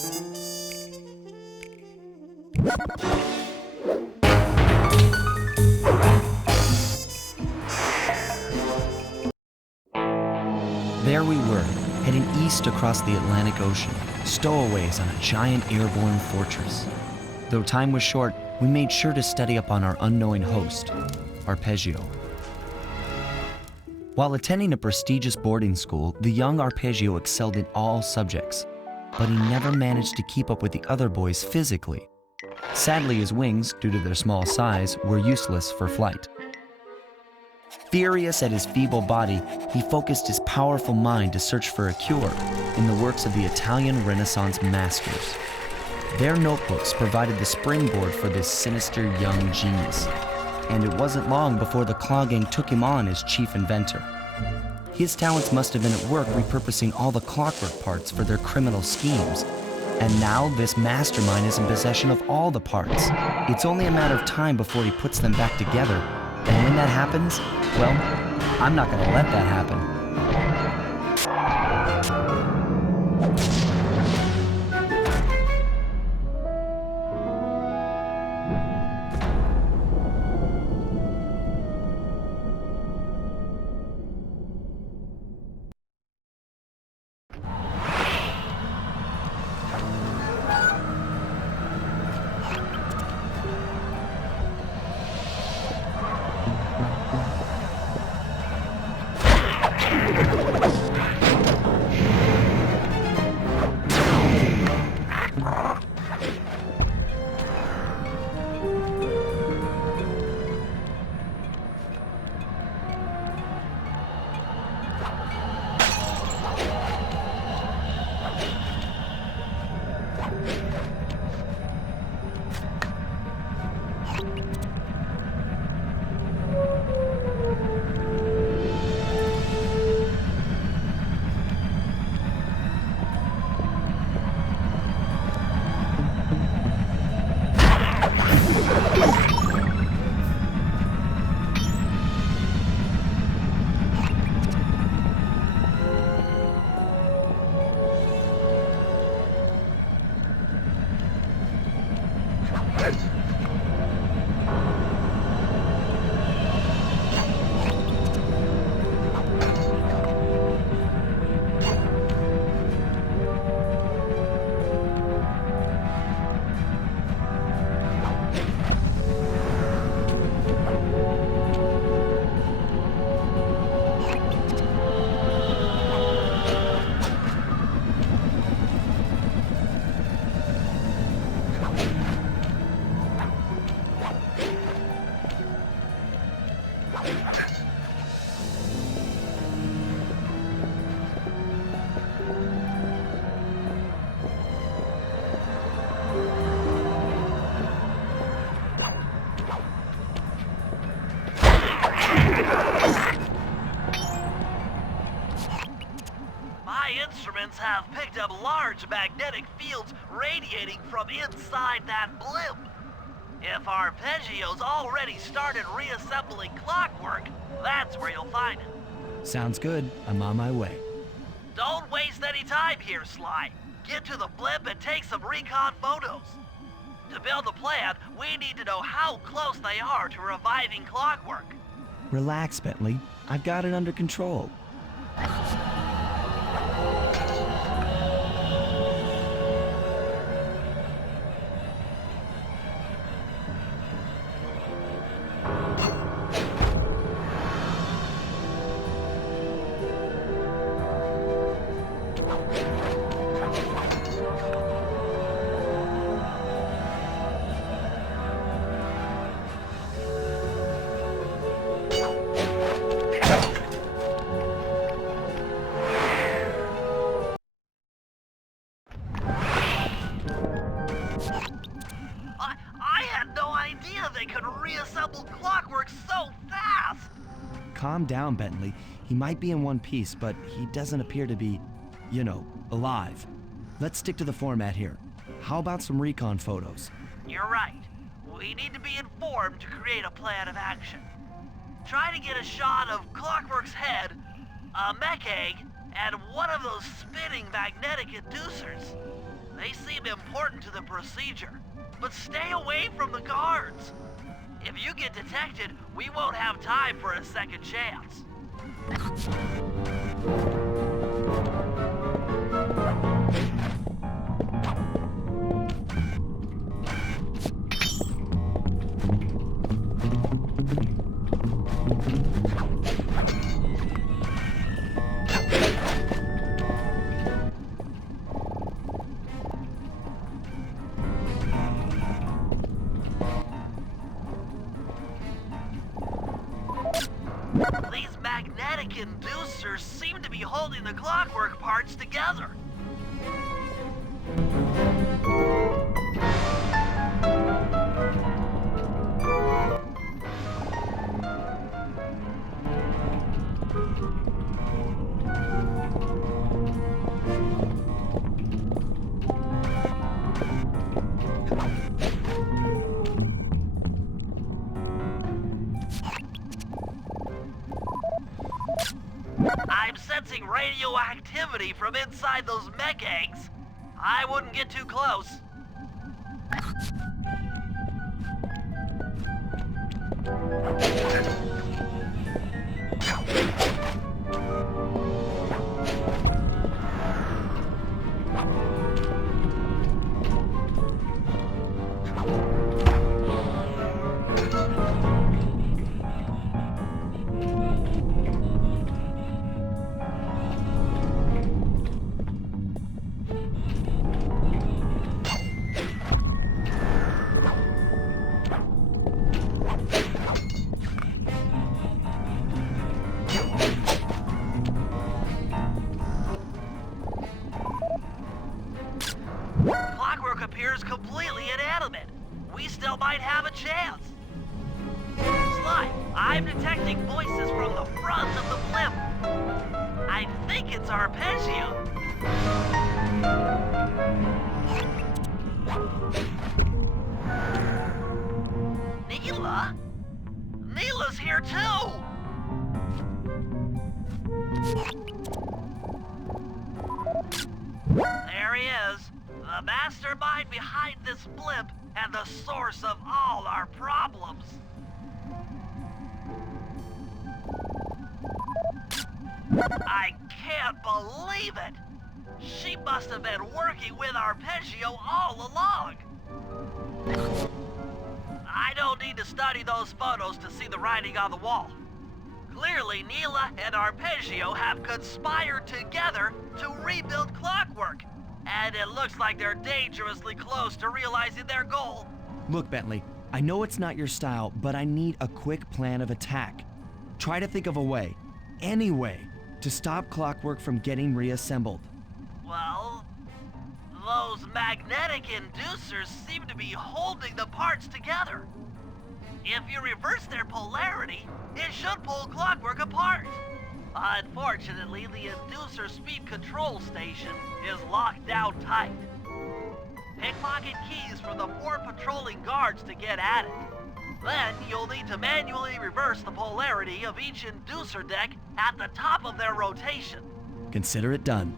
There we were, heading east across the Atlantic Ocean, stowaways on a giant airborne fortress. Though time was short, we made sure to study up on our unknowing host, Arpeggio. While attending a prestigious boarding school, the young Arpeggio excelled in all subjects, but he never managed to keep up with the other boys physically. Sadly, his wings, due to their small size, were useless for flight. Furious at his feeble body, he focused his powerful mind to search for a cure in the works of the Italian Renaissance masters. Their notebooks provided the springboard for this sinister young genius, and it wasn't long before the Claw Gang took him on as chief inventor. His talents must have been at work repurposing all the clockwork parts for their criminal schemes, and now this mastermind is in possession of all the parts. It's only a matter of time before he puts them back together, and when that happens, well, I'm not gonna let that happen. Have picked up large magnetic fields radiating from inside that blimp. If Arpeggio's already started reassembling clockwork, that's where you'll find it. Sounds good. I'm on my way. Don't waste any time here, Sly. Get to the blimp and take some recon photos. To build the plan, we need to know how close they are to reviving clockwork. Relax, Bentley. I've got it under control. Calm down, Bentley. He might be in one piece, but he doesn't appear to be, alive. Let's stick to the format here. How about some recon photos? You're right. We need to be informed to create a plan of action. Try to get a shot of Clockwork's head, a mech egg, and one of those spinning magnetic inducers. They seem important to the procedure, but stay away from the guards. If you get detected, we won't have time for a second chance. These magnetic inducers seem to be holding the clockwork parts together. I'm sensing radioactivity from inside those mech eggs. I wouldn't get too close. Clockwork appears completely inanimate. We still might have a chance. Sly, I'm detecting voices from the front of the blimp. I think it's Arpeggio. Neela? Neela's here too! There he is, the mastermind behind this blimp and the source of all our problems. I can't believe it! She must have been working with Arpeggio all along. I don't need to study those photos to see the writing on the wall. Clearly, Neela and Arpeggio have conspired together to rebuild Clockwork. And it looks like they're dangerously close to realizing their goal. Look, Bentley, I know it's not your style, but I need a quick plan of attack. Try to think of a way, any way, to stop Clockwork from getting reassembled. Well, those magnetic inducers seem to be holding the parts together. If you reverse their polarity, it should pull Clockwork apart. Unfortunately, the inducer speed control station is locked down tight. Pickpocket keys from the 4 patrolling guards to get at it. Then you'll need to manually reverse the polarity of each inducer deck at the top of their rotation. Consider it done.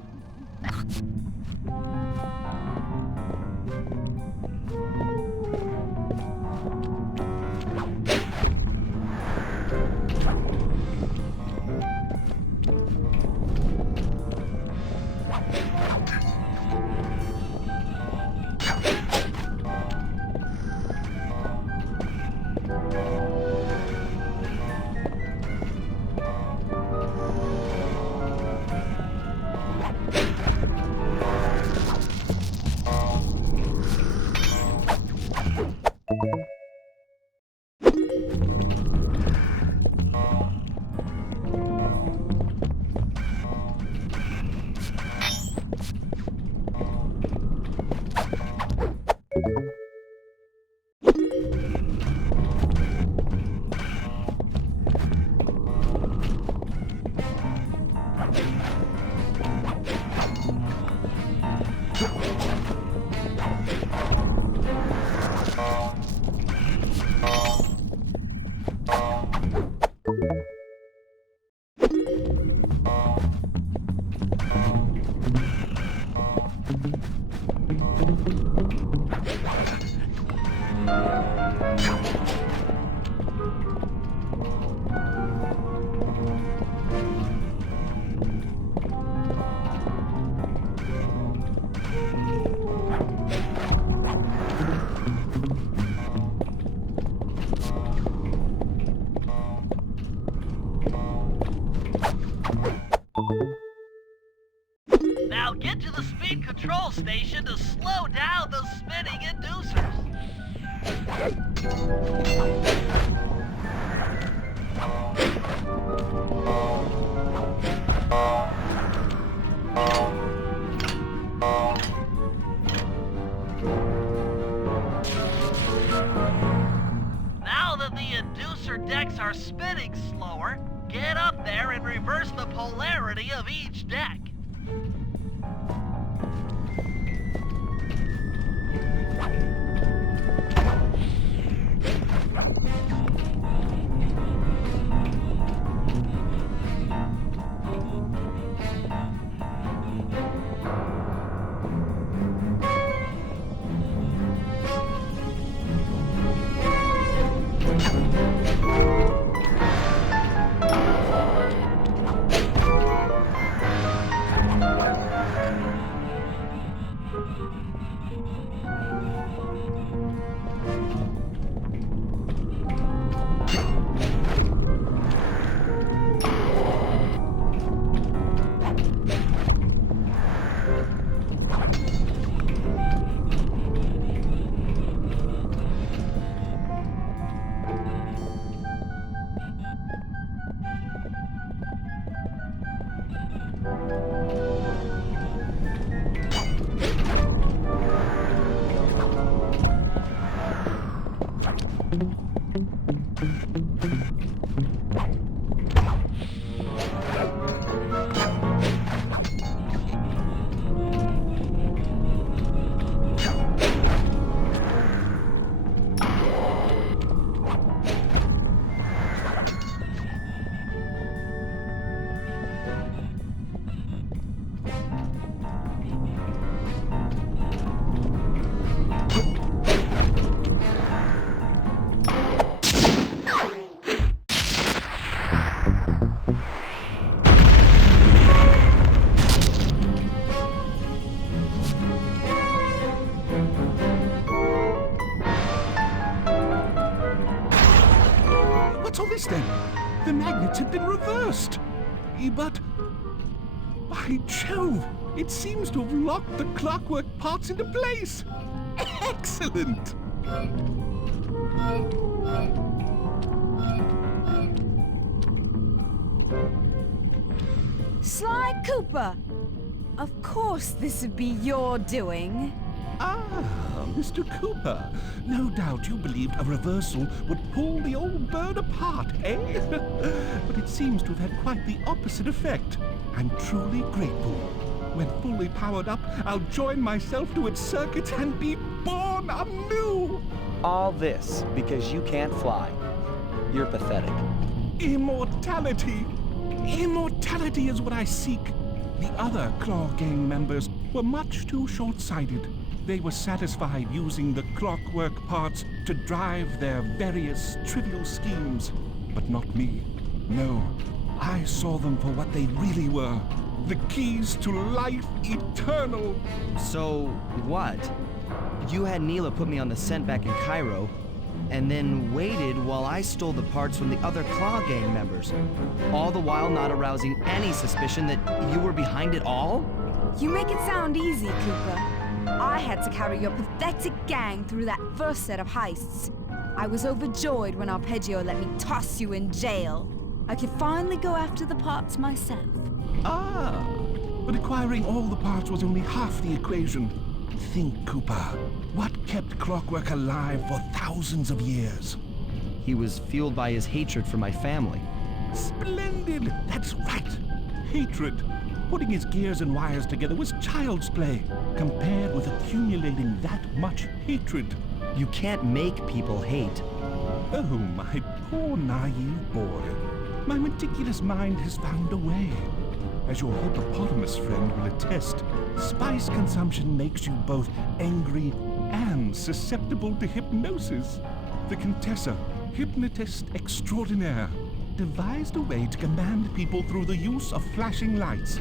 station to slow down the spinning inducers. Now that the inducer decks are spinning slower, get up there and reverse the polarity of each deck. What's all this then? The magnets have been reversed. But, by Jove, it seems to have locked the clockwork parts into place. Excellent! Sly Cooper! Of course this would be your doing. Ah, Mr. Cooper. No doubt you believed a reversal would pull the old bird apart, eh? But it seems to have had quite the opposite effect. I'm truly grateful. When fully powered up, I'll join myself to its circuit and be born anew! All this because you can't fly. You're pathetic. Immortality! Immortality is what I seek. The other Claw Gang members were much too short-sighted. They were satisfied using the clockwork parts to drive their various trivial schemes. But not me. No, I saw them for what they really were. The keys to life eternal. So, what? You had Neela put me on the scent back in Cairo, and then waited while I stole the parts from the other Claw Gang members, all the while not arousing any suspicion that you were behind it all? You make it sound easy, Cooper. I had to carry your pathetic gang through that first set of heists. I was overjoyed when Arpeggio let me toss you in jail. I could finally go after the parts myself. Ah, but acquiring all the parts was only half the equation. Think, Cooper. What kept Clockwork alive for thousands of years? He was fueled by his hatred for my family. Splendid! That's right. Hatred. Putting his gears and wires together was child's play, compared with accumulating that much hatred. You can't make people hate. Oh, my poor naive boy. My meticulous mind has found a way. As your hippopotamus friend will attest, spice consumption makes you both angry and susceptible to hypnosis. The Contessa, hypnotist extraordinaire, devised a way to command people through the use of flashing lights.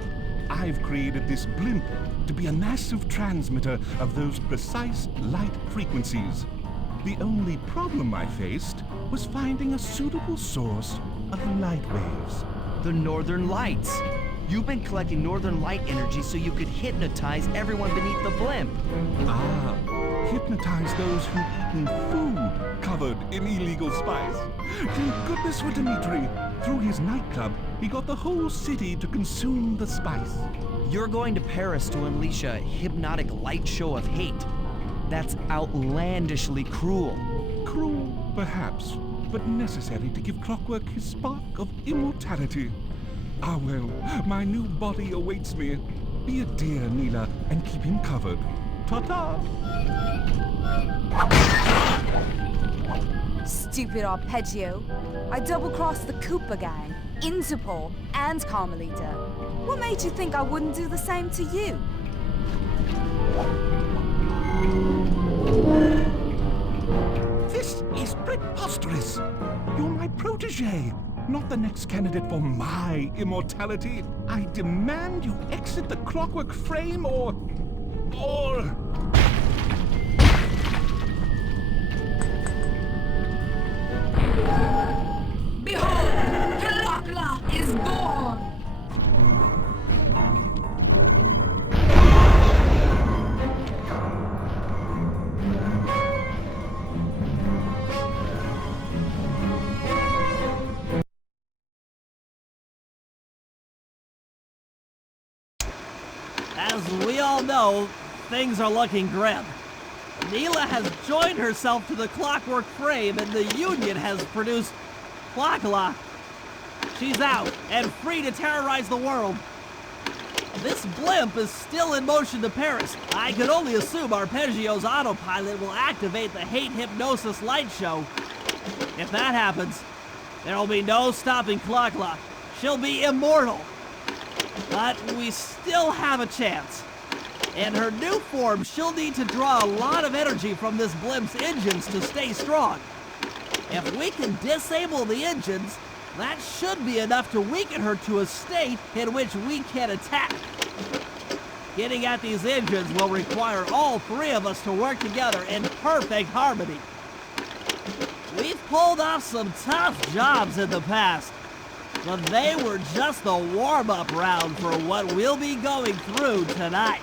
I've created this blimp to be a massive transmitter of those precise light frequencies. The only problem I faced was finding a suitable source of light waves. The Northern Lights. You've been collecting northern light energy so you could hypnotize everyone beneath the blimp. Ah, hypnotize those who've eaten food covered in illegal spice. Thank goodness for Dmitri. Through his nightclub, he got the whole city to consume the spice. You're going to Paris to unleash a hypnotic light show of hate. That's outlandishly cruel. Cruel, perhaps, but necessary to give Clockwork his spark of immortality. Ah well, my new body awaits me. Be a dear, Neela, and keep him covered. Ta-ta! Stupid Arpeggio. I double-crossed the Cooper gang, Interpol, and Carmelita. What made you think I wouldn't do the same to you? This is preposterous! You're my protege, not the next candidate for my immortality. I demand you exit the Clockwork frame or... Behold, Kalakla is born! As we all know, things are looking grim. Neela has joined herself to the Clockwork frame and the Union has produced Clockla. She's out and free to terrorize the world. This blimp is still in motion to Paris. I could only assume Arpeggio's autopilot will activate the hate hypnosis light show. If that happens, there will be no stopping Clockla. She'll be immortal. But we still have a chance. In her new form, she'll need to draw a lot of energy from this blimp's engines to stay strong. If we can disable the engines, that should be enough to weaken her to a state in which we can attack. Getting at these engines will require all three of us to work together in perfect harmony. We've pulled off some tough jobs in the past, but they were just the warm-up round for what we'll be going through tonight.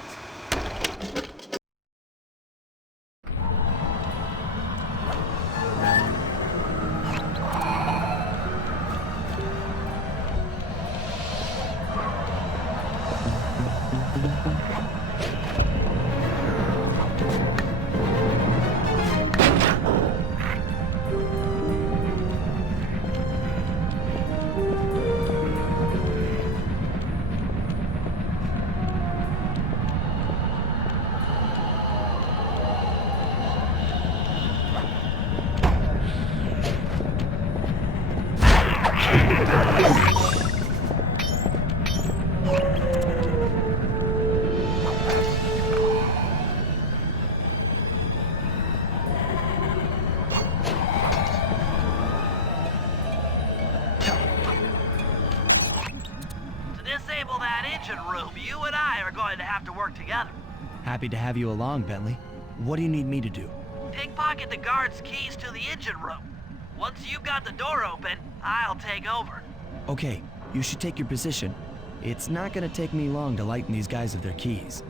Room, you and I are going to have to work together. Happy to have you along, Bentley. What do you need me to do? Pickpocket the guard's keys to the engine room. Once you've got the door open, I'll take over. Okay, you should take your position. It's not gonna take me long to lighten these guys of their keys.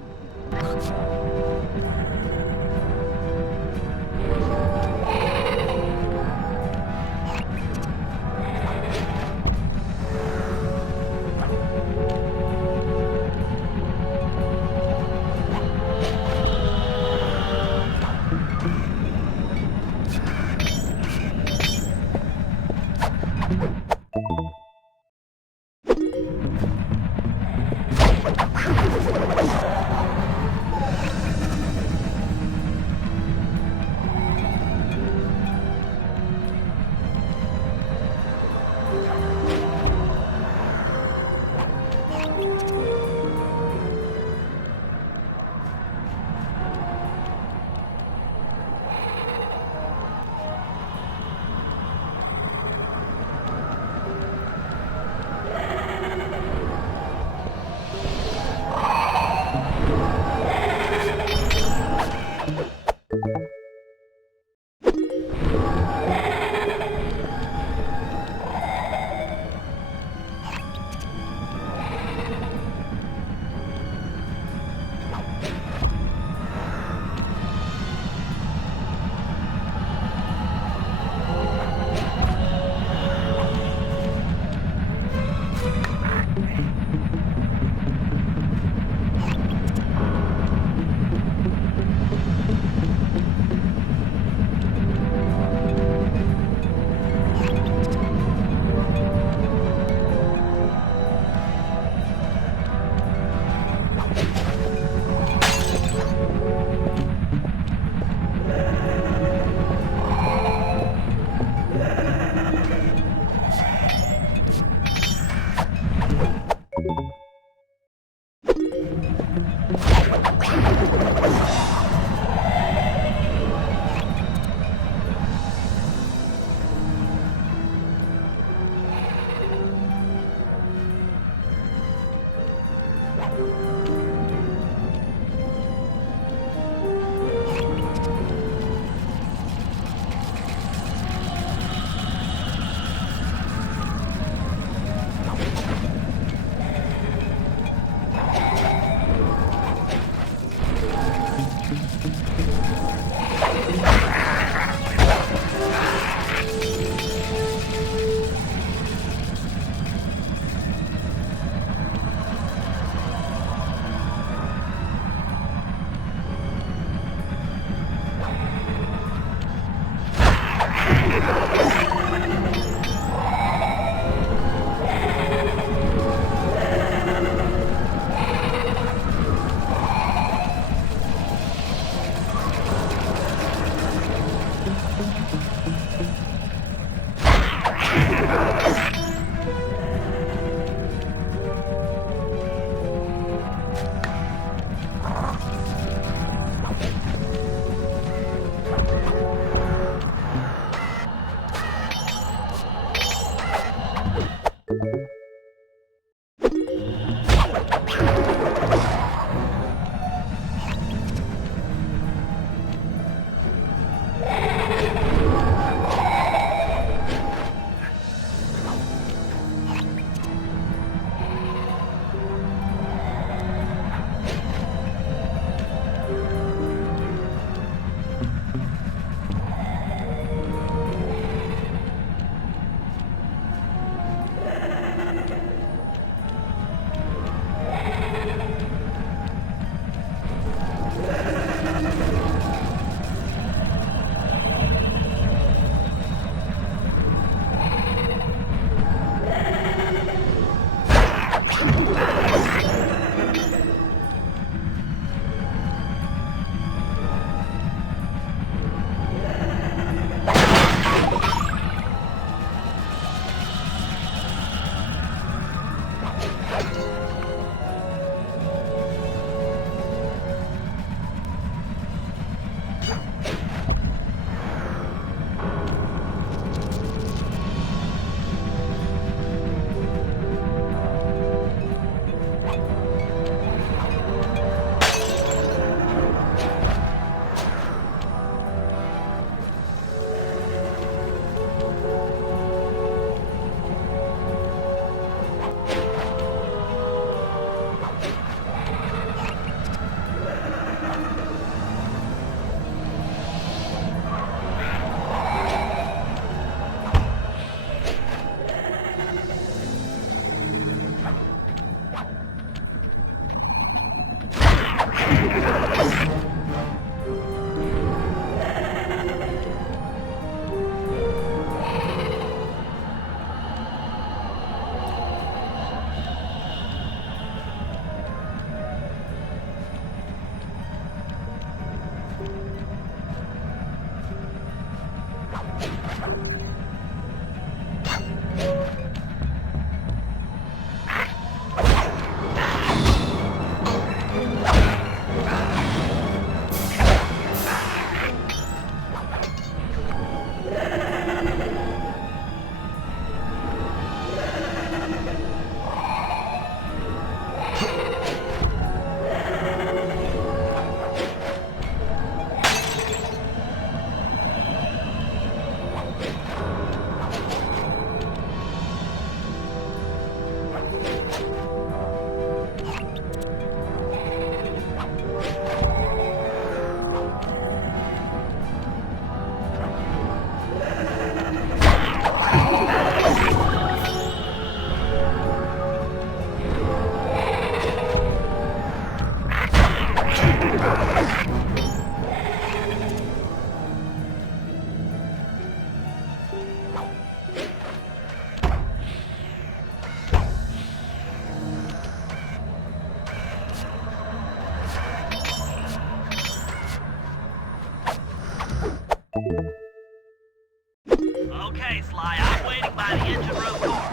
Okay, Sly, I'm waiting by the engine room door.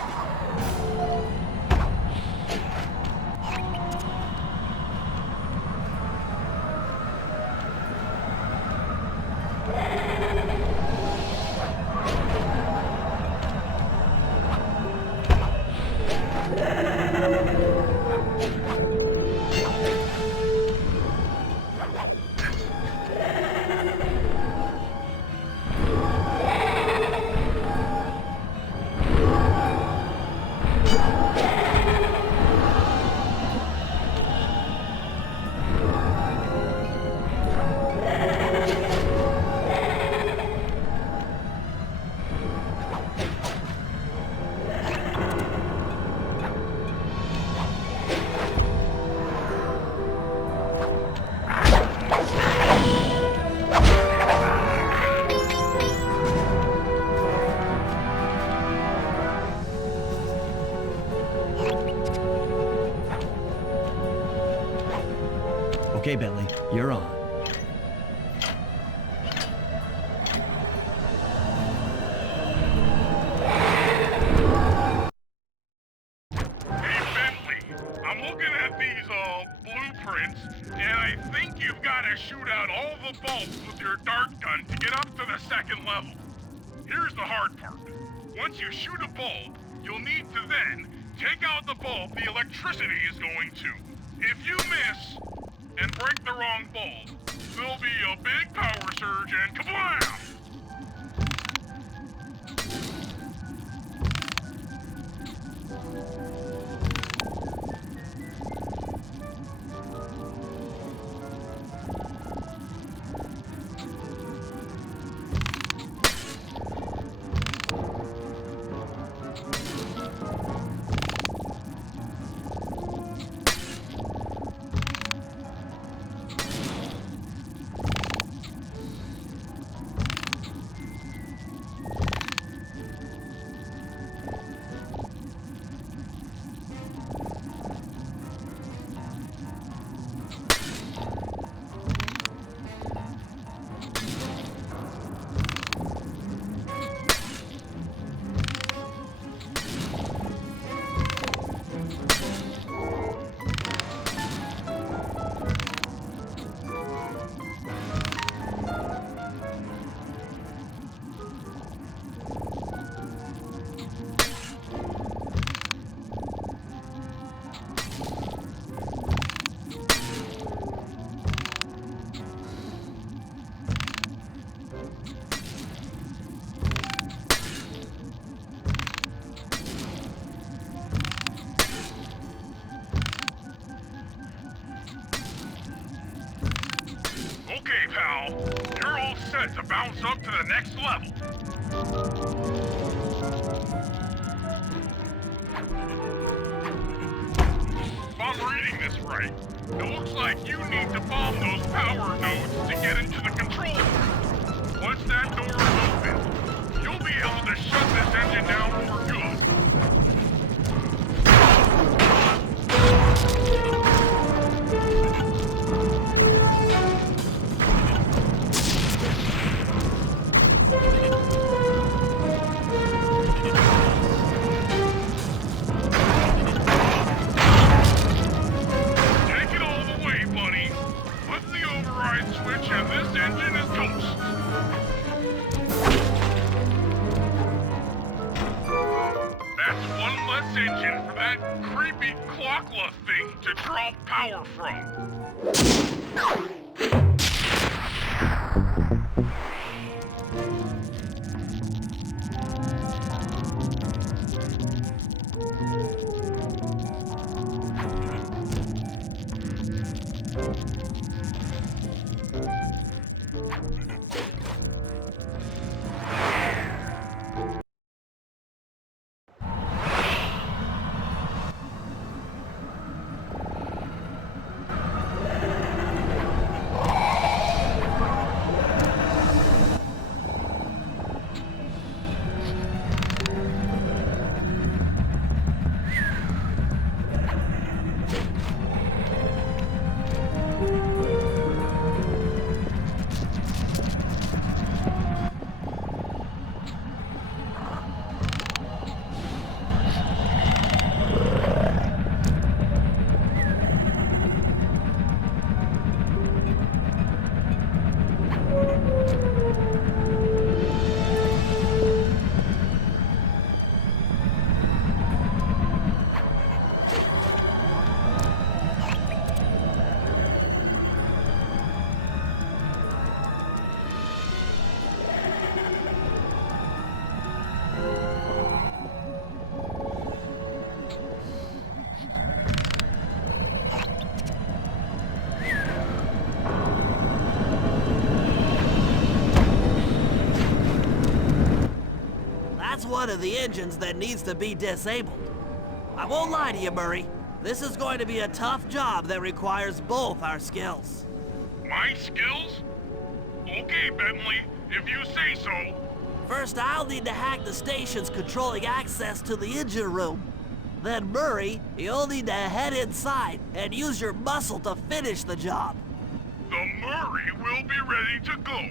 Okay, Bentley, you're on. Hey, Bentley, I'm looking at these, blueprints, and I think you've got to shoot out all the bulbs with your dart gun to get up to the second level. Here's the hard part. Once you shoot a bulb, you'll need to then take out the bulb the electricity is going to. If you miss and break the wrong bulb, there'll be a big power surge and kablam! Okay, pal. You're all set to bounce up to the next level. If I'm reading this right, it looks like you need to bomb those power nodes to get into the control room. Once that door is open, you'll be able to shut this engine down for good. ghosts. That's one less engine for that creepy clockla thing to draw power from. That's one of the engines that needs to be disabled. I won't lie to you, Murray. This is going to be a tough job that requires both our skills. My skills? Okay, Bentley, if you say so. First, I'll need to hack the stations controlling access to the engine room. Then, Murray, you'll need to head inside and use your muscle to finish the job. The Murray will be ready to go.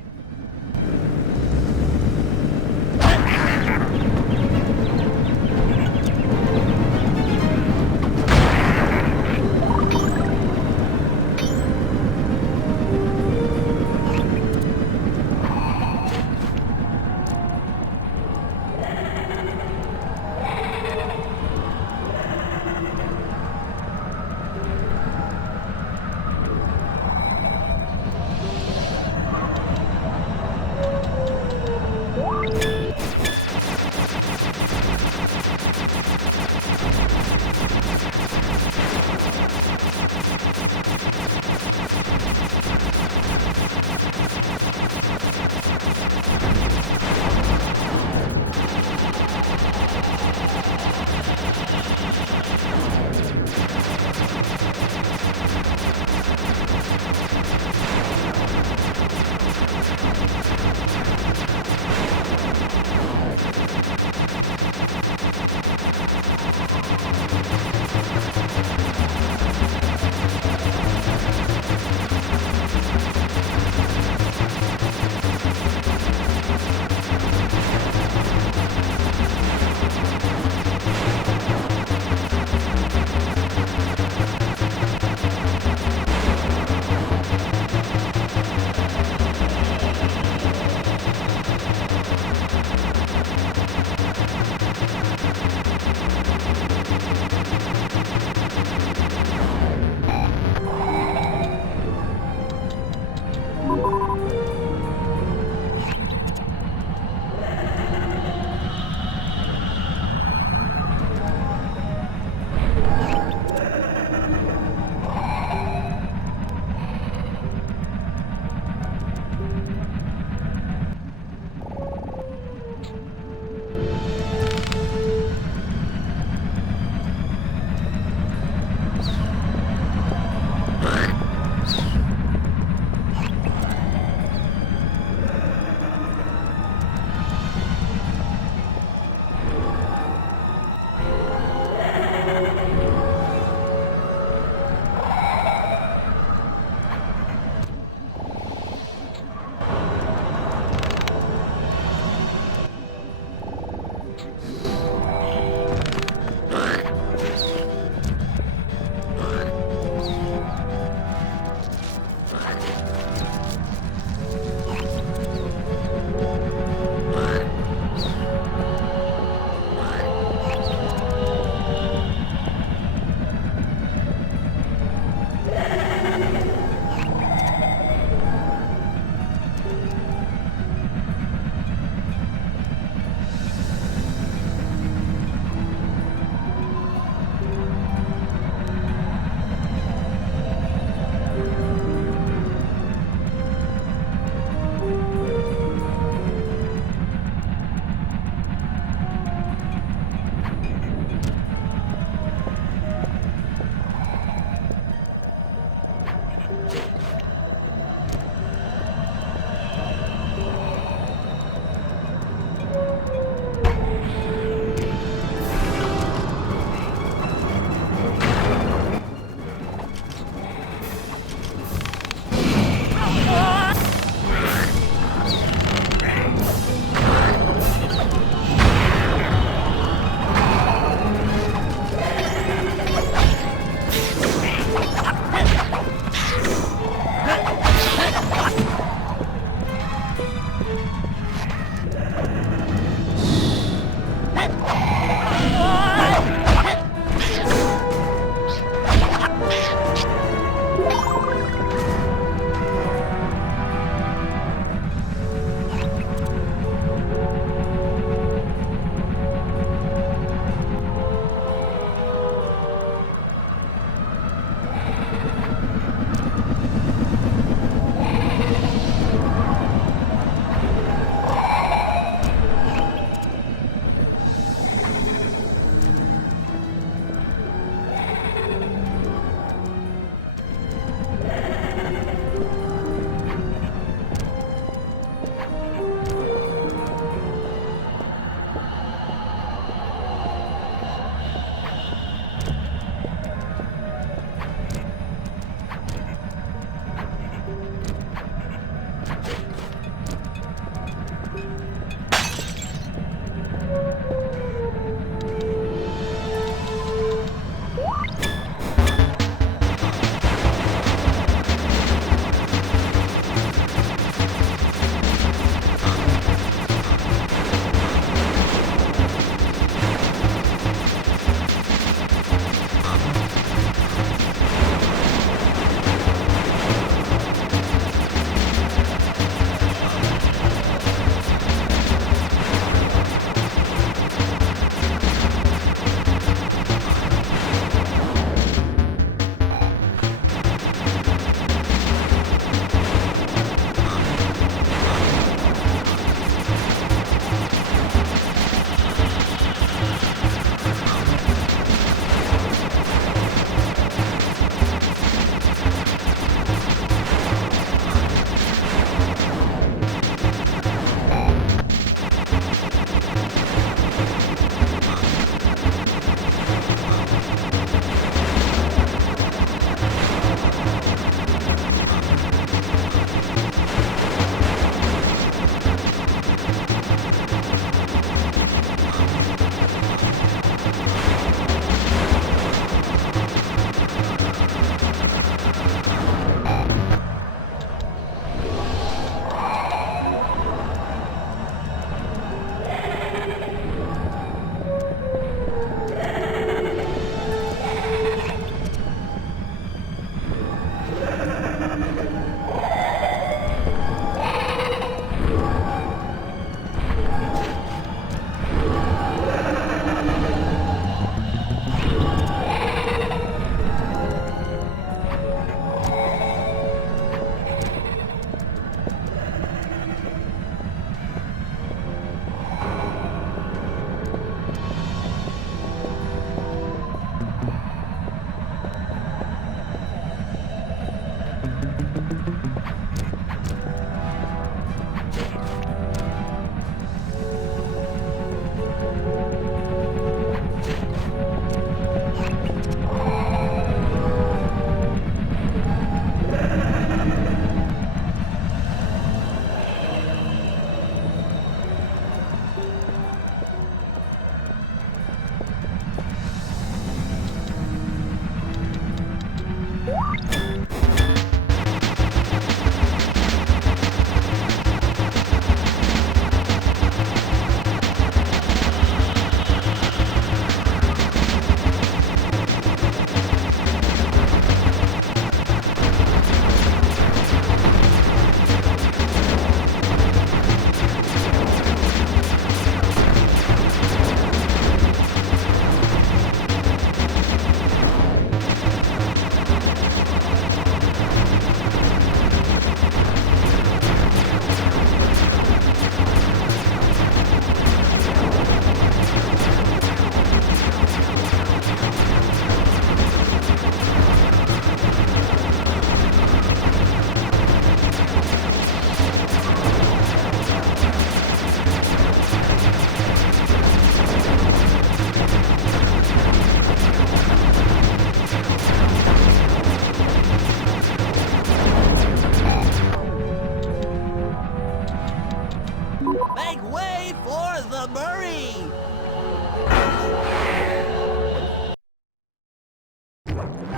Hooray for the Murray!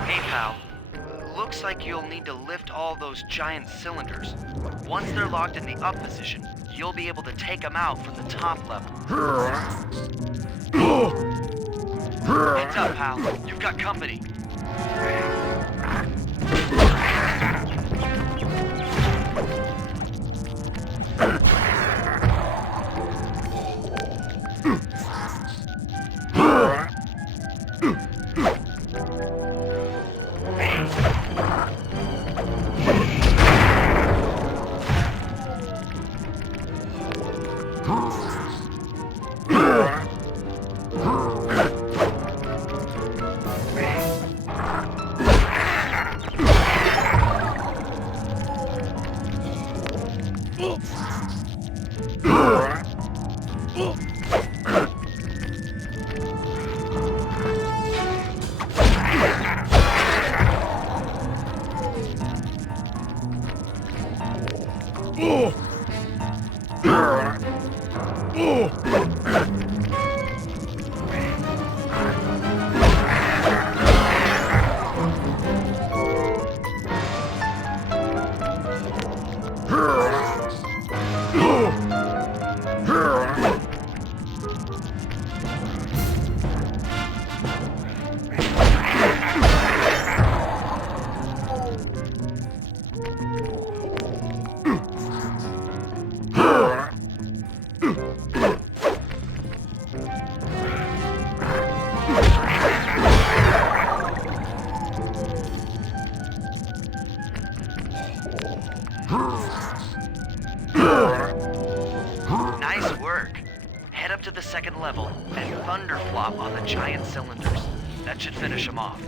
Hey, pal. Looks like you'll need to lift all those giant cylinders. Once they're locked in the up position, you'll be able to take them out from the top level. Heads up, pal. You've got company. Nice work. Head up to the second level and thunderflop on the giant cylinders. That should finish them off.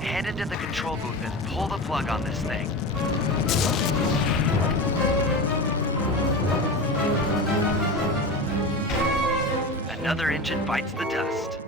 Head into the control booth and pull the plug on this thing. Another engine bites the dust.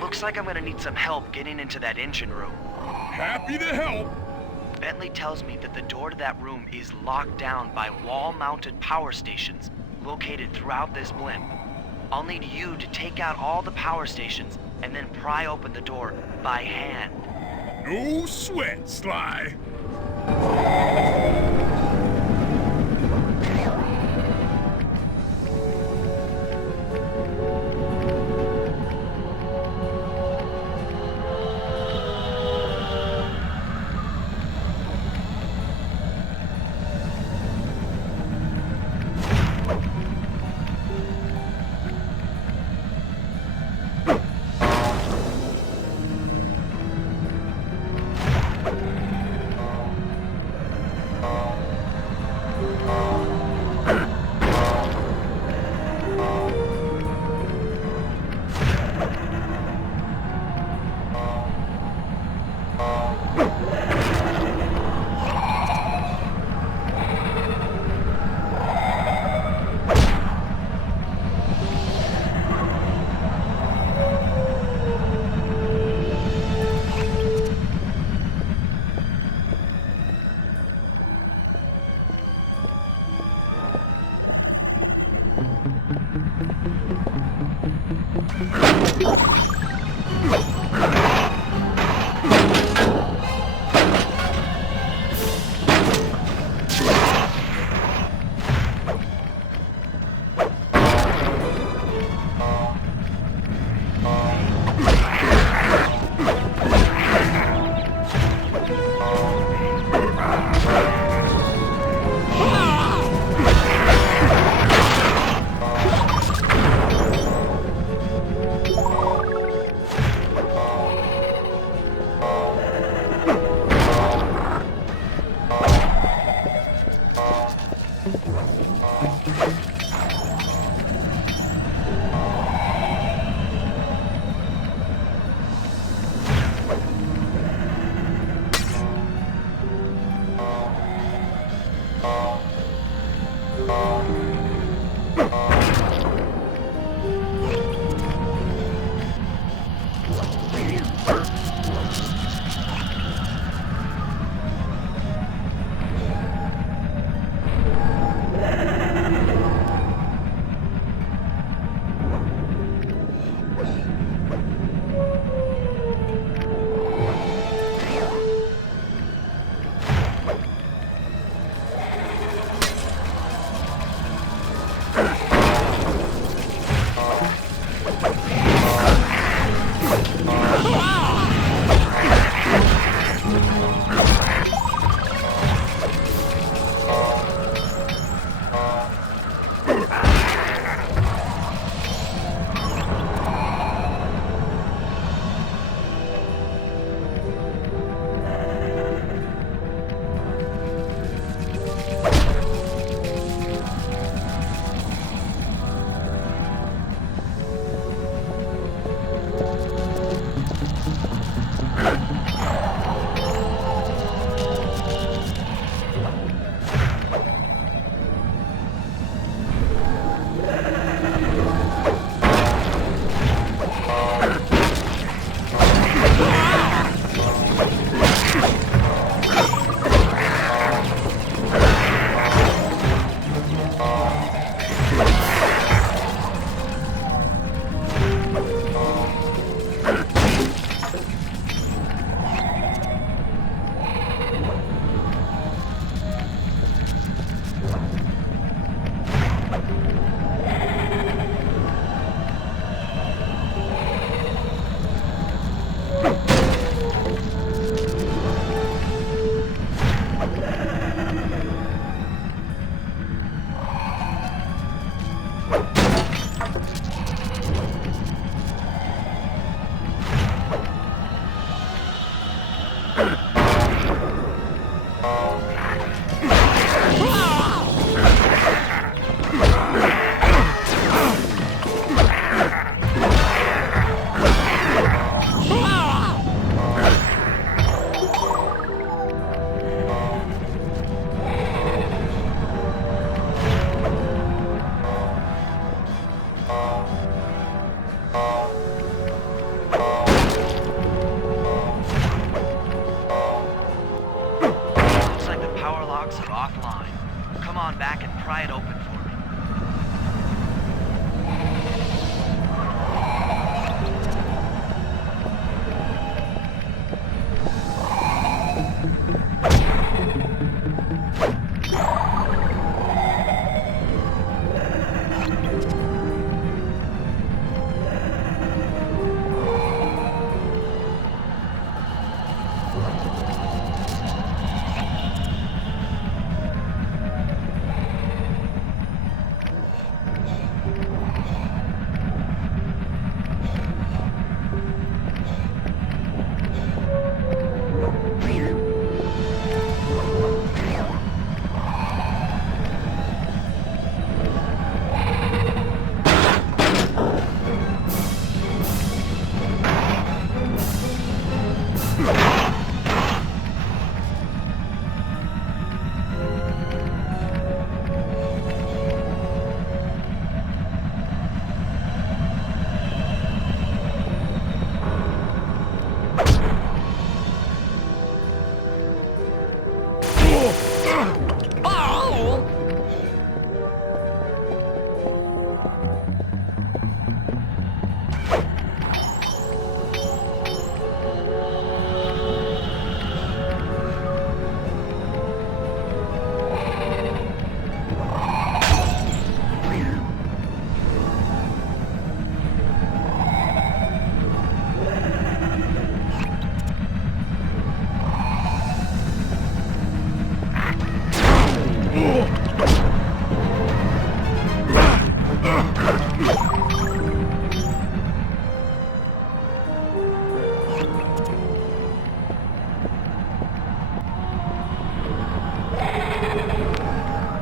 Looks like I'm gonna need some help getting into that engine room. Happy to help. Bentley tells me that the door to that room is locked down by wall-mounted power stations located throughout this blimp. I'll need you to take out all the power stations and then pry open the door by hand. No sweat, Sly.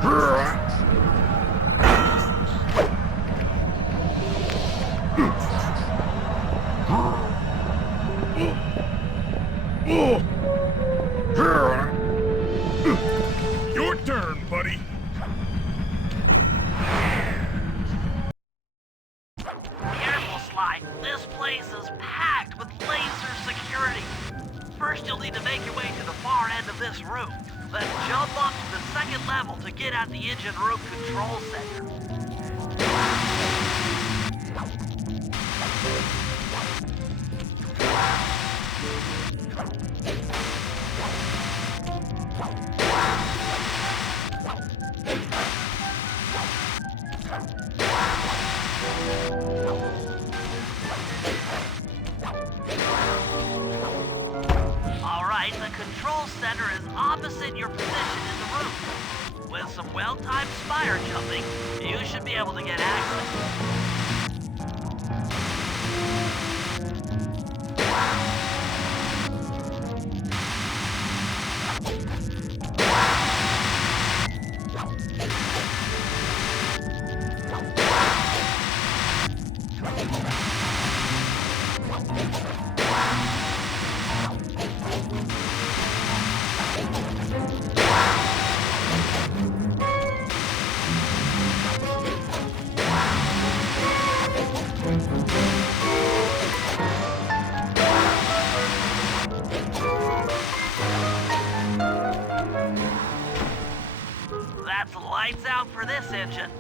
Your turn, buddy. Careful, Sly. This place is packed with laser security. First, you'll need to make your way to the far end of this room. Then jump up to the second level to get at the engine room control center. Alright, the control center is opposite your position in the room. With some well-timed spire jumping, you should be able to get access. That's lights out for this engine.